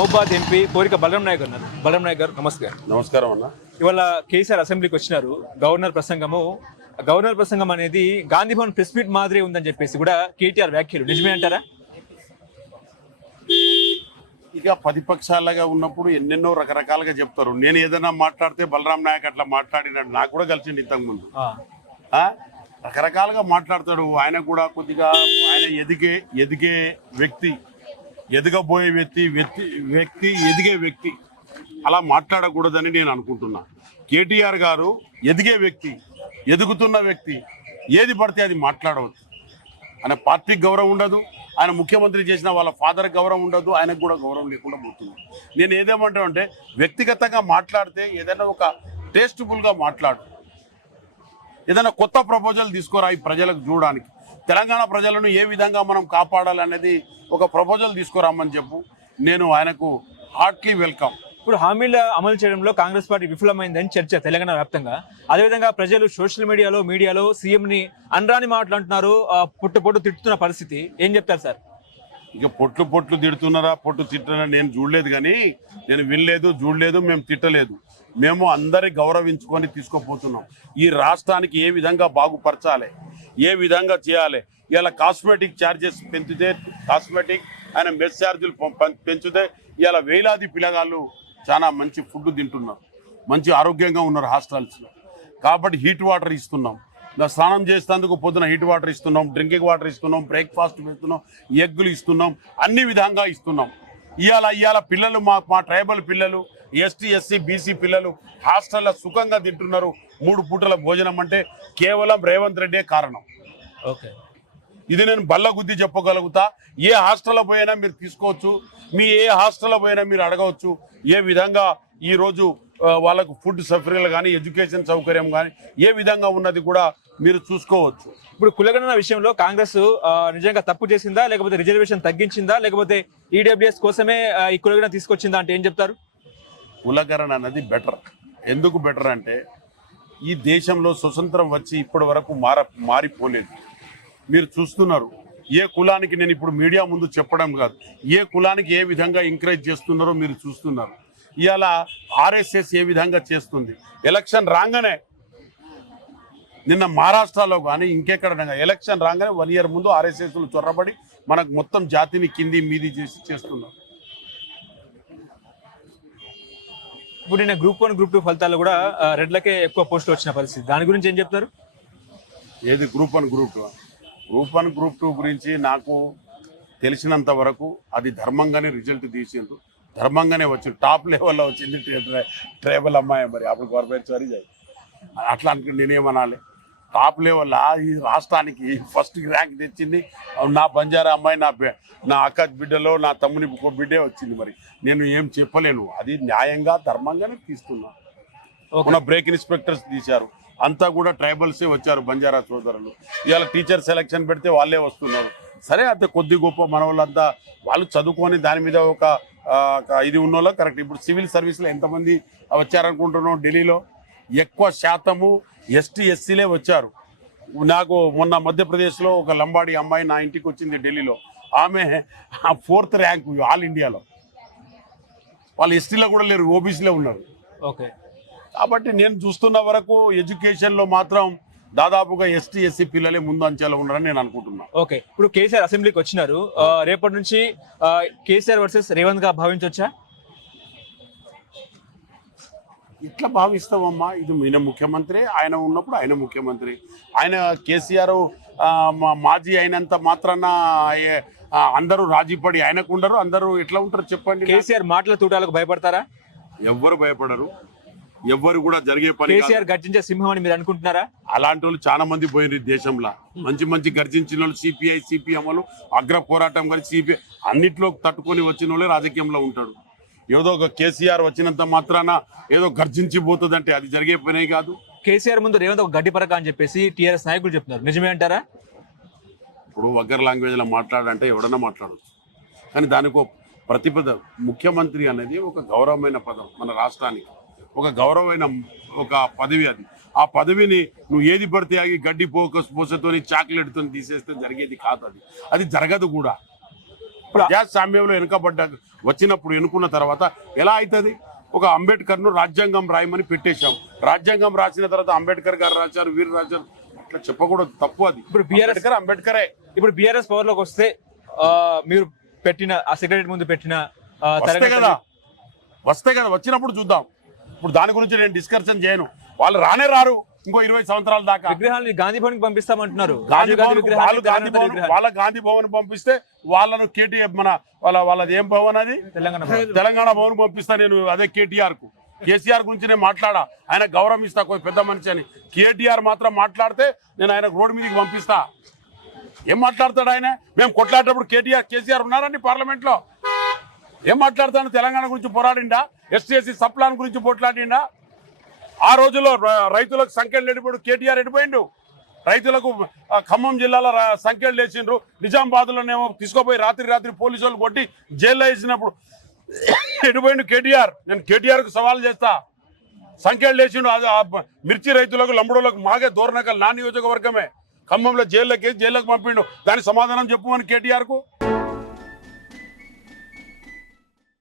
Mahabubabad MP కోరిక బలరాం నాయక్ ఉన్నారు. బలరాం నాయక్ గారు నమస్తే. నమస్కారం అన్న. ఇవాళ కేసీఆర్ అసెంబ్లీకి వచ్చినారు. గవర్నర్ ప్రసంగం అనేది గాంధీ భవన్ ప్రెస్ మీట్ మాదిరి ఉందని చెప్పేసి కూడా కేటీఆర్ వ్యాఖ్యలు నిజమే అంటారా? ఇక ప్రతిపక్షాలుగా ఉన్నప్పుడు ఎన్నెన్నో రకరకాలుగా చెప్తారు. నేను ఏదైనా మాట్లాడితే బలరాం నాయక్ అట్లా మాట్లాడినాడు, నాకు కూడా కలిసిండి ఇంతకుముందు. రకరకాలుగా మాట్లాడతాడు. ఆయన కూడా కొద్దిగా ఆయన ఎదిగే వ్యక్తి, ఎదగబోయే వ్యక్తి ఎదిగే వ్యక్తి అలా మాట్లాడకూడదని నేను అనుకుంటున్నా. కేటీఆర్ గారు ఎదిగే వ్యక్తి, ఎదుగుతున్న వ్యక్తి, ఏది పడితే అది మాట్లాడవచ్చు. ఆయన పార్టీకి గౌరవం ఉండదు, ఆయన ముఖ్యమంత్రి చేసిన వాళ్ళ ఫాదర్కి గౌరవం ఉండదు, ఆయనకు కూడా గౌరవం లేకుండా పోతుంది. నేను ఏదేమంటా అంటే వ్యక్తిగతంగా మాట్లాడితే ఏదైనా ఒక టేస్టబుల్గా మాట్లాడు, ఏదైనా కొత్త ప్రపోజల్ తీసుకోరా ఈ ప్రజలకు చూడడానికి. తెలంగాణ ప్రజలను ఏ విధంగా మనం కాపాడాలనేది ఒక ప్రపోజల్ తీసుకురామని చెప్పు. నేను ఆయనకు హార్ట్లీ వెల్కమ్. ఇప్పుడు హామీల అమలు చేయడంలో కాంగ్రెస్ పార్టీ విఫలమైందని చర్చ తెలంగాణ వ్యాప్తంగా. అదేవిధంగా ప్రజలు సోషల్ మీడియాలో సీఎంని అనరాని మాటలు అంటున్నారు, పొట్టు తిట్టుతున్న పరిస్థితి. ఏం చెప్తారు సార్? ఇక పొట్లు తిడుతున్నారా, పొట్టు తిట్టినా నేను చూడలేదు, కానీ నేను వినలేదు, చూడలేదు, మేము తిట్టలేదు. మేము అందరి గౌరవించుకొని తీసుకుపోతున్నాం. ఈ రాష్ట్రానికి ఏ విధంగా బాగుపరచాలి, ఏ విధంగా చేయాలి. ఇలా కాస్మెటిక్ ఛార్జెస్ పెంచితే, కాస్మెటిక్ ఆయన మెస్ ఛార్జీలు పెంచితే ఇలా వేలాది పిల్లగాళ్ళు చాలా మంచి ఫుడ్ తింటున్నారు, మంచి ఆరోగ్యంగా ఉన్నారు హాస్టల్స్లో. కాబట్టి హీట్ వాటర్ ఇస్తున్నాం, స్నానం చేసేందుకు పొద్దున హీట్ వాటర్ ఇస్తున్నాం, డ్రింకింగ్ వాటర్ ఇస్తున్నాం, బ్రేక్ఫాస్ట్ ఇస్తున్నాం, ఎగ్గులు ఇస్తున్నాం, అన్ని విధంగా ఇస్తున్నాం. ఇవాళ పిల్లలు మా ట్రైబల్ పిల్లలు, ఎస్టీ ఎస్సీ బీసీ పిల్లలు హాస్టల్లో సుఖంగా తింటున్నారు. 3 పూటల భోజనం అంటే కేవలం రేవంత్ రెడ్డే కారణం. ఓకే, ఇది నేను బల్లగుద్ది చెప్పగలుగుతా. ఏ హాస్టల్లో పోయినా మీరు తీసుకోవచ్చు, ఏ హాస్టల్లో పోయినా మీరు అడగవచ్చు. ఏ విధంగా ఈరోజు వాళ్ళకు ఫుడ్ సఫరీలు కానీ, ఎడ్యుకేషన్ సౌకర్యం కానీ ఏ విధంగా ఉన్నది కూడా మీరు చూసుకోవచ్చు. ఇప్పుడు కులగణన విషయంలో కాంగ్రెస్ నిజంగా తప్పు చేసిందా, లేకపోతే రిజర్వేషన్ తగ్గించిందా, లేకపోతే ఈడబ్ల్యూఎస్ కోసమే ఈ కులగణన తీసుకొచ్చిందా అంటే ఏం చెప్తారు? కులగణన అన్నది బెటర్. ఎందుకు బెటర్ అంటే ఈ దేశంలో స్వతంత్రం వచ్చి ఇప్పటి వరకు మారిపోలేదు. మీరు చూస్తున్నారు ఏ కులానికి, నేను ఇప్పుడు మీడియా ముందు చెప్పడం కాదు, ఏ కులానికి ఏ విధంగా ఎంకరేజ్ చేస్తున్నారో మీరు చూస్తున్నారు. ఇవాళ ఆర్ఎస్ఎస్ ఏ విధంగా చేస్తుంది. ఎలక్షన్ రాగానే నిన్న మహారాష్ట్రలో కానీ ఇంకెక్కడ ఎలక్షన్ రాగానే 1 year ముందు ఆర్ఎస్ఎస్లు చొరబడి మనకు మొత్తం జాతిని కింది మీది చేస్తున్నారు. ఇప్పుడు నేను గ్రూప్ 1 గ్రూప్ 2 ఫలితాలు కూడా రెడ్లకే ఎక్కువ పోస్టులు వచ్చిన పరిస్థితి, దాని గురించి ఏం చెప్తారు? ఏది గ్రూప్ 1 గ్రూప్ 2? గ్రూప్ 1 గ్రూప్ 2 గురించి నాకు తెలిసినంత వరకు అది ధర్మంగానే రిజల్ట్ తీసిండ్రు, ధర్మంగానే వచ్చింది. టాప్ లెవెల్లో వచ్చింది ట్రైబల్ అమ్మాయి. మరి అప్పుడు గవర్నమెంట్ సారీ అట్లా అనుకుని నేనేమనాలి. టాప్ లెవెల్లో ఈ రాష్ట్రానికి ఫస్ట్ ర్యాంక్ తెచ్చింది నా బంజారా అమ్మాయి, నా అక్క బిడ్డలో నా తమ్ముని బిడ్డే వచ్చింది. మరి నేను ఏం చెప్పలేను, అది న్యాయంగా ధర్మంగానే తీస్తున్నా. మన బ్రేక్ ఇన్స్పెక్టర్స్ తీశారు, అంతా కూడా ట్రైబల్సే వచ్చారు, బంజారా సోదరులు. ఇవాళ టీచర్ సెలక్షన్ పెడితే వాళ్ళే వస్తున్నారు. సరే, అంత కొద్ది గొప్ప మన వాళ్ళంతా వాళ్ళు చదువుకొని దాని మీద ఒక ఇది ఉన్నోళ్ళు కరెక్ట్. ఇప్పుడు సివిల్ సర్వీస్లో ఎంతమంది వచ్చారనుకుంటున్నాం? ఢిల్లీలో ఎక్కువ శాతము ఎస్టీ ఎస్సీలే వచ్చారు. నాకు మొన్న మధ్యప్రదేశ్లో ఒక లంబాడి అమ్మాయి నా ఇంటికి వచ్చింది ఢిల్లీలో. ఆమె 4th ర్యాంక్ ఆల్ ఇండియాలో. వాళ్ళు ఎస్టీలో కూడా లేరు, ఓబీసీలో ఉన్నారు. ఓకే, కాబట్టి నేను చూస్తున్న వరకు ఎడ్యుకేషన్లో మాత్రం దాదాపుగా ఎస్టీ ఎస్సీ పిల్లలే ముందు అంచెలో ఉన్నారని నేను అనుకుంటున్నాను. ఓకే, ఇప్పుడు కేసీఆర్ అసెంబ్లీకి వచ్చినారు. రేపటి నుంచి కేసీఆర్ వర్సెస్ రేవంత్ గా భావించవచ్చా? ఇట్లా భావిస్తామమ్మా. ఇది ఈయన ముఖ్యమంత్రి, ఆయన ఉన్నప్పుడు ఆయన ముఖ్యమంత్రి. ఆయన కేసీఆర్ మాజీ అయినంత మాత్రాన అందరూ రాజీపడి ఆయనకు ఉండరు, అందరూ ఎట్లా ఉంటారు చెప్పండి? కేసీఆర్ మాటల తూటాలకు భయపడతారా? ఎవ్వరు భయపడరు, ఎవ్వరు కూడా జరిగే పని. కేసీఆర్ గర్జించే సింహం అని మీరు అనుకుంటున్నారా? అలాంటి వాళ్ళు చాలా మంది పోయినారు దేశంలో. మంచి గర్జించిన వాళ్ళు సిపిఐ సిపిఎం వాళ్ళు అగ్ర పోరాటం కానీ సిపిఐ అన్నిట్లో తట్టుకొని వచ్చిన వాళ్ళే రాజకీయంలో ఉంటాడు. ఏదో ఒక కేసీఆర్ వచ్చినంత మాత్రాన ఏదో గర్జించిపోతుందంటే అది జరిగే పనే కాదు. కేసీఆర్ ముందు రేవంత్ ఒక గడ్డి పరక అని చెప్పేసి టీఆర్ఎస్ నాయకులు చెప్తున్నారు, నిజమే అంటారా? ఇప్పుడు వగ్గర్ లాంగ్వేజ్లో మాట్లాడంటే ఎవడన్నా మాట్లాడవచ్చు, కానీ దానికి ప్రతిపద ముఖ్యమంత్రి అనేది ఒక గౌరవమైన పదం. మన రాష్ట్రానికి ఒక గౌరవమైన ఒక పదవి అది. ఆ పదవిని నువ్వు ఏది పడితే ఆగి గడ్డి పోసతోని చాక్లెట్తో తీసేస్తే జరిగేది కాదు. అది జరగదు కూడా. ప్రజాస్వామ్యంలో వెనుకబడ్డ వచ్చినప్పుడు ఎన్నుకున్న తర్వాత ఎలా అవుతుంది? ఒక అంబేద్కర్ను రాజ్యాంగం రాయమని పెట్టేశాం. రాజ్యాంగం రాసిన తర్వాత అంబేద్కర్ గారు రాశారు, వీరు రాశారు, అట్లా చెప్పకూడదు, తప్పు అది. ఇప్పుడు అంబేద్కరే. ఇప్పుడు బీఆర్ఎస్ పవర్ లోకి వస్తే మీరు పెట్టిన ఆ సెక్రటరీ ముందు పెట్టిన వస్తే కదా వచ్చినప్పుడు చూద్దాం. ఇప్పుడు దాని గురించి నేను డిస్కషన్ చేయను. వాళ్ళు రానే రారు ఇంకో 20 సంవత్సరాల దాకా. విగ్రహాన్ని గాంధీ భవన్ కి పంపిస్తామంటున్నారు. వాళ్ళ గాంధీ భవన్ పంపిస్తే వాళ్ళను కేటీఆర్ వాళ్ళది ఏం భవన్ అది తెలంగాణ భవన్ పంపిస్తా నేను. అదే కేటీఆర్ కు కేసీఆర్ గురించి నేను మాట్లాడా, ఆయన గౌరవం ఇస్తా, కొంచెం పెద్ద మనిషి అని. కేటీఆర్ మాత్రం మాట్లాడితే నేను ఆయన రోడ్డు మీదకి పంపిస్తా. ఏం మాట్లాడతాడు ఆయన? మేము కొట్లాడేటప్పుడు కేసీఆర్ ఉన్నారండి పార్లమెంట్ లో. ఏం మాట్లాడతాడు? తెలంగాణ గురించి పోరాడిండా? ఎస్సీ సప్లాన్ గురించి పోట్లాడిండా? ఆ రోజుల్లో రైతులకు సంఖ్యలు ఎడిపోయాడు కేటీఆర్, ఎడిపోయిండు. రైతులకు ఖమ్మం జిల్లాలో సంఖ్యలు లేచిండ్రు. నిజామాబాద్లోనేమో తీసుకుపోయి రాత్రి పోలీసు వాళ్ళు కొట్టి జైల్లో వేసినప్పుడు ఎడిపోయిండు కేటీఆర్. నేను కేటీఆర్కు సవాల్ చేస్తా. సంఖ్యలు లేచిండు. మిర్చి రైతులకు, లంబడోలకు మాగే దూరనకల్ నా నియోజకవర్గమే. ఖమ్మంలో జైల్లోకి పంపిండు. దాని సమాధానం చెప్పమని కేటీఆర్కు.